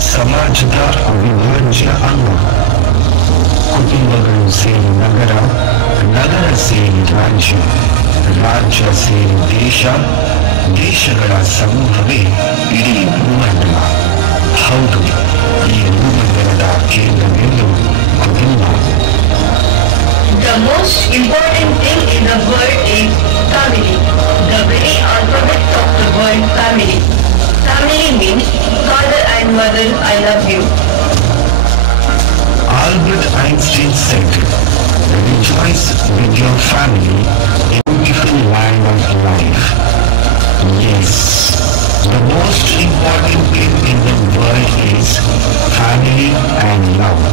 ಸಮಾಜದ ಅವಿಭಾಜ್ಯ ಅಂಗ. ಕುಟುಂಬಗಳು ಸೇರಿ ನಗರ, ನಗರ ಸೇರಿ ರಾಜ್ಯ, ರಾಜ್ಯ ಸೇರಿ ದೇಶ, ದೇಶಗಳ ಸಮೂಹವೇ ಇಡೀ ಭೂಮಂಡಲ. ಹೌದು, ಈ ಭೂಮಂಡಲದ ಕೇಂದ್ರವೆಂದು ಕುಟುಂಬ. The most important thing in the world is family. The very alphabet of the word family. Family means father and mother, I love you. Albert Einstein said, "Rejoice with your family in the beautiful land of life." Yes, the most important thing in the world is family and love.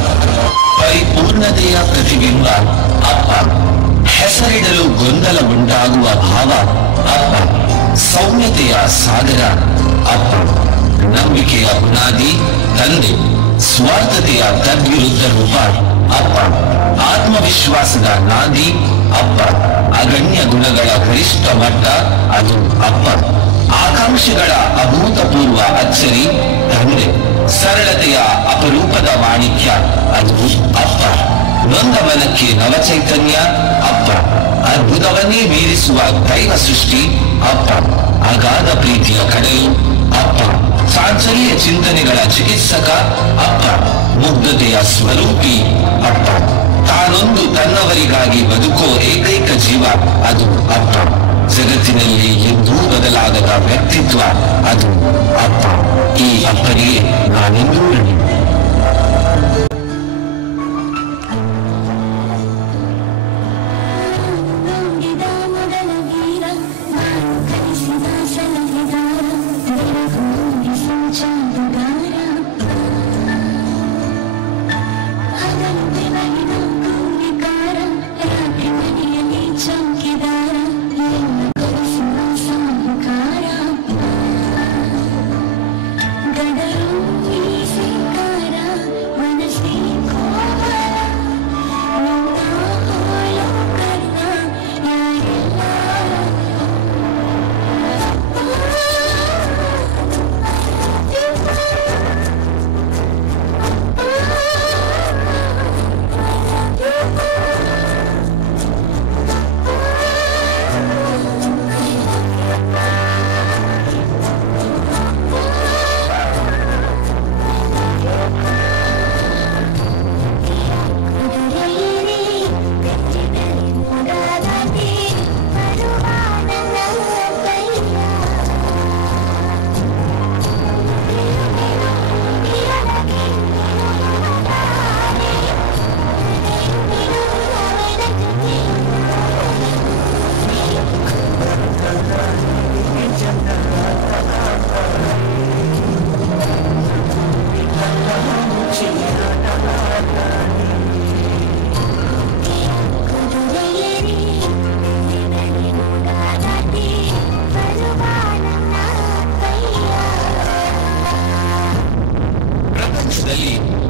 ಪರಿಪೂರ್ಣತೆಯ ಪ್ರತಿಬಿಂಬ ಅಪ್ಪ. ಹೆಸರಿಡಲು ಗೊಂದಲ ಉಂಟಾಗುವ ಭಾವ ಅಪ್ಪ. ಸೌಮ್ಯತೆಯ ಸಾಗರ ಅಪ್ಪ. ನಂಬಿಕೆಯ ಬುನಾದಿ ತಂದೆ. ಸ್ವಾರ್ಥತೆಯ ತದ್ವಿರುದ್ಧ ರೂಪ ಅಪ್ಪ. ಆತ್ಮವಿಶ್ವಾಸದ ನಾದಿ ಅಪ್ಪ. ಅಗಣ್ಯ ಗುಣಗಳ ಗರಿಷ್ಠ ಮಟ್ಟ ಅದು ಅಪ್ಪ. ಆಕಾಂಕ್ಷೆಗಳ ಅಭೂತಪೂರ್ವ ಅಚ್ಚರಿ ತಂದೆ. ಸರಳತೆಯ ಅಪರೂಪದ ಮಾಣಿಕ್ಯ ಅದು ಅಪ್ಪ. ನೊಂದ ಮನಕ್ಕೆ ನವಚೈತನ್ಯ ಅಪ್ಪ. ಅದ್ಭುತವನ್ನೇ ಮೀರಿಸುವ ದೈವ ಸೃಷ್ಟಿ ಅಪ್ಪ. ಅಗಾಧ ಪ್ರೀತಿಯ ಕಡಲು ಅಪ್ಪ. ಚಾಂಚಲ್ಯ ಚಿಂತನೆಗಳ ಚಿಕಿತ್ಸಕ ಅಪ್ಪ. ಮುಗ್ಧತೆಯ ಸ್ವರೂಪಿ ಅಪ್ಪ. ತಾನೊಂದು ತನ್ನವರಿಗಾಗಿ ಬದುಕೋ ಏಕೈಕ ಜೀವ ಅದು ಅಪ್ಪ. ಜಗತ್ತಿನಲ್ಲಿ ಎಂದೂ ಬದಲಾಗದ ವ್ಯಕ್ತಿತ್ವ ಅದು ಅಪ್ಪ. ಈ ಅಪ್ಪನಿಗೆ ನಾನೆಂದೂ ಋಣಿ.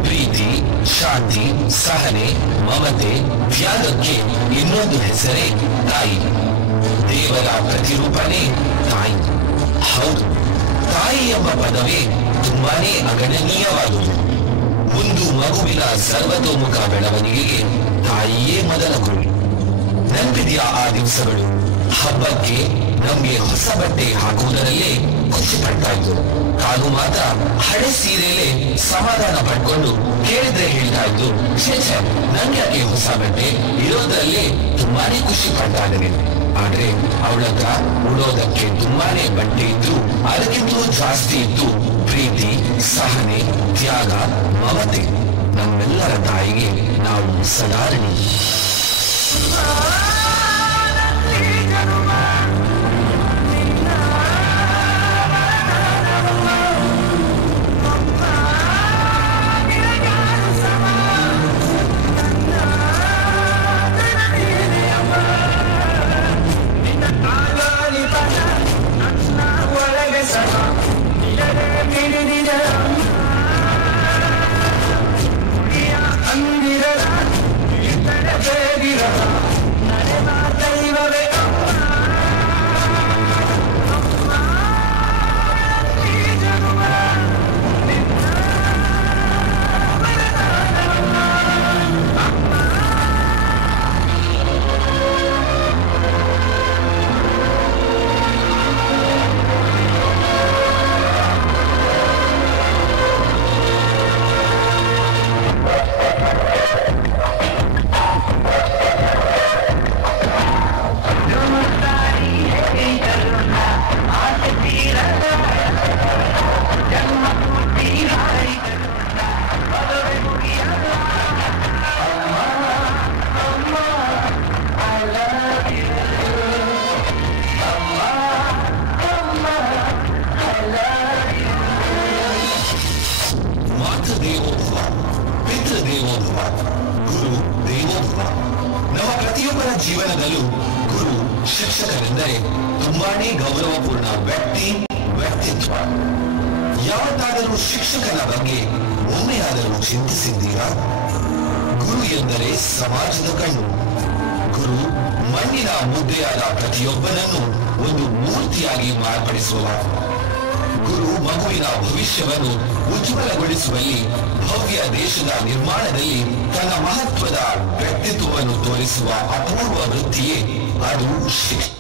ಪ್ರೀತಿ, ಶಾಂತಿ, ಸಹನೆ, ಮಮತೆ, ತ್ಯಾಗಕ್ಕೆ ಇನ್ನೊಂದು ಹೆಸರೇ ತಾಯಿ. ದೇವರ ಪ್ರತಿರೂಪನೇ ತಾಯಿ. ಹೌದು, ತಾಯಿ ಎಂಬ ಪದವೇ ತುಂಬಾನೇ ಅಗಣನೀಯವಾದುದು. ಒಂದು ಮಗುವಿನ ಸರ್ವತೋಮುಖ ಬೆಳವಣಿಗೆಗೆ ತಾಯಿಯೇ ಮೊದಲ ಗುರು. ನೆನಪಿದೆಯಾ ಆ ದಿವಸಗಳು? ಹಬ್ಬಕ್ಕೆ ನಮ್ಗೆ ಹೊಸ ಬಟ್ಟೆ ಹಾಕುವುದರಲ್ಲೇ ಖುಷಿ ಪಡ್ತಾ ಇದ್ರು. ಕಾಲು ಮಾತ್ರ ಹಳೆ ಸೀರೆಯಲ್ಲೇ ಸಮಾಧಾನ ಪಡ್ಕೊಂಡು ಕೇಳಿದ್ರೆ ಹೇಳ್ತಾ ಇದ್ದು, ಛೇ ನಂಗೆ ಯಾಕೆ ಹೊಸ ಬಟ್ಟೆ, ಇರೋದ್ರಲ್ಲೇ ತುಂಬಾನೇ ಖುಷಿ ಪಡ್ತಾ ಇದ್ದೇನೆ. ಆದ್ರೆ ಅವಳತ್ರ ಉಡೋದಕ್ಕೆ ತುಂಬಾನೇ ಬಟ್ಟೆ ಇದ್ದು ಅದಕ್ಕಿಂತಲೂ ಜಾಸ್ತಿ ಇತ್ತು ಪ್ರೀತಿ, ಸಹನೆ, ತ್ಯಾಗ, ಮಮತೆ. ನಮ್ಮೆಲ್ಲರ ತಾಯಿಗೆ ನಾವು ಸದಾರಣಿ. ಅಂದಿರ ಜೀವನದಲ್ಲೂ ಗುರು ಶಿಕ್ಷಕರೆಂದರೆ ತುಂಬಾನೇ ಗೌರವಪೂರ್ಣ ವ್ಯಕ್ತಿತ್ವ. ಯಾವತ್ತಾದರೂ ಶಿಕ್ಷಕನ ಬಗ್ಗೆ ಒಮ್ಮೆಯಾದರೂ ಚಿಂತಿಸಿದ್ದೀರಾ? ಗುರು ಎಂದರೆ ಸಮಾಜದ ಕಣ್ಣು. ಗುರು ಮಣ್ಣಿನ ಮುದ್ದೆಯಾದ ಪ್ರತಿಯೊಬ್ಬನನ್ನು ಒಂದು ಮೂರ್ತಿಯಾಗಿ ಮಾರ್ಪಡಿಸುವ. ಗುರು ಮಗುವಿನ ಭವಿಷ್ಯವನ್ನು ಉಜ್ವಲಗೊಳಿಸುವಲ್ಲಿ, ಭವ್ಯ ದೇಶದ ನಿರ್ಮಾಣದಲ್ಲಿ ತನ್ನ ಮಹತ್ವದ ವ್ಯಕ್ತಿತ್ವವನ್ನು ತೋರಿಸುವ ಅಪೂರ್ವ ವೃತ್ತಿಯೇ ಅದು ಶಿಕ್ಷಣ.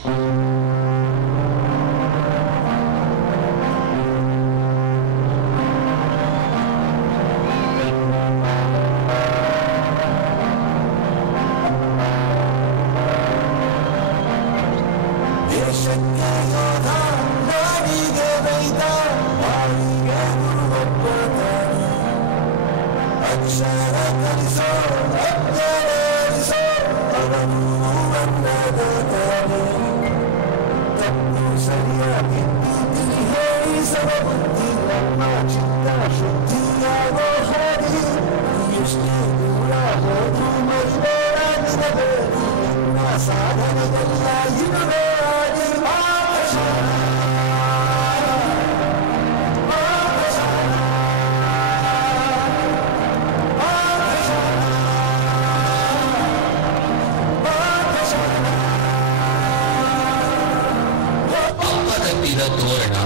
ತೋರಣ,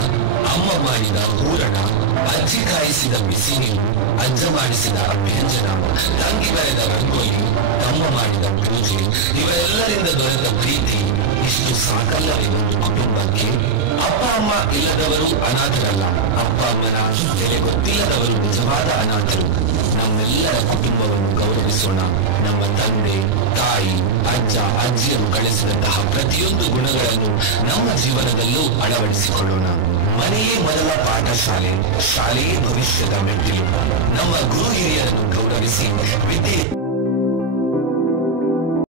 ಅಮ್ಮ ಮಾಡಿದ ಹೂರಣ, ಅಜ್ಜಿ ಕಾಯಿಸಿದ ಬಿಸಿ ನೀರು, ಅಜ್ಜ ಮಾಡಿಸಿದ ವ್ಯಂಜನ, ತಂಗಿ ಬರೆದ ರಂಗೋಲಿ, ತಮ್ಮ ಮಾಡಿದ ಪೂಜೆ, ಇವೆಲ್ಲರಿಂದ ದೊರೆತ ಪ್ರೀತಿ ಇಷ್ಟು ಸಾಕಲ್ಲವೆಂದು ಕುಟುಂಬಕ್ಕೆ. ಅಪ್ಪ ಅಮ್ಮ ಇಲ್ಲದವರು ಅನಾಥರಲ್ಲ, ಅಪ್ಪ ಅಮ್ಮನ ಬೆಲೆ ಗೊತ್ತಿಲ್ಲದವರು ನಿಜವಾದ ಅನಾಥರು. ನಮ್ಮೆಲ್ಲರ ಕುಟುಂಬವನ್ನು ಗೌರವಿಸೋಣ. ನಮ್ಮ ತಂದೆ, ತಾಯಿ, ಅಜ್ಜ, ಅಜ್ಜಿಯನ್ನು ಕಳಿಸಿದಂತಹ ಪ್ರತಿಯೊಂದು ಗುಣಗಳನ್ನು ನಮ್ಮ ಜೀವನದಲ್ಲೂ ಅಳವಡಿಸಿಕೊಳ್ಳೋಣ. ಮನೆಯೇ ಮೊದಲ ಪಾಠಶಾಲೆ, ಶಾಲೆಯೇ ಭವಿಷ್ಯದ ಮೆಟ್ಟಿಲು. ನಮ್ಮ ಗುರು ಹಿರಿಯರನ್ನು ಗೌರವಿಸಿ ವಿದ್ಯೆ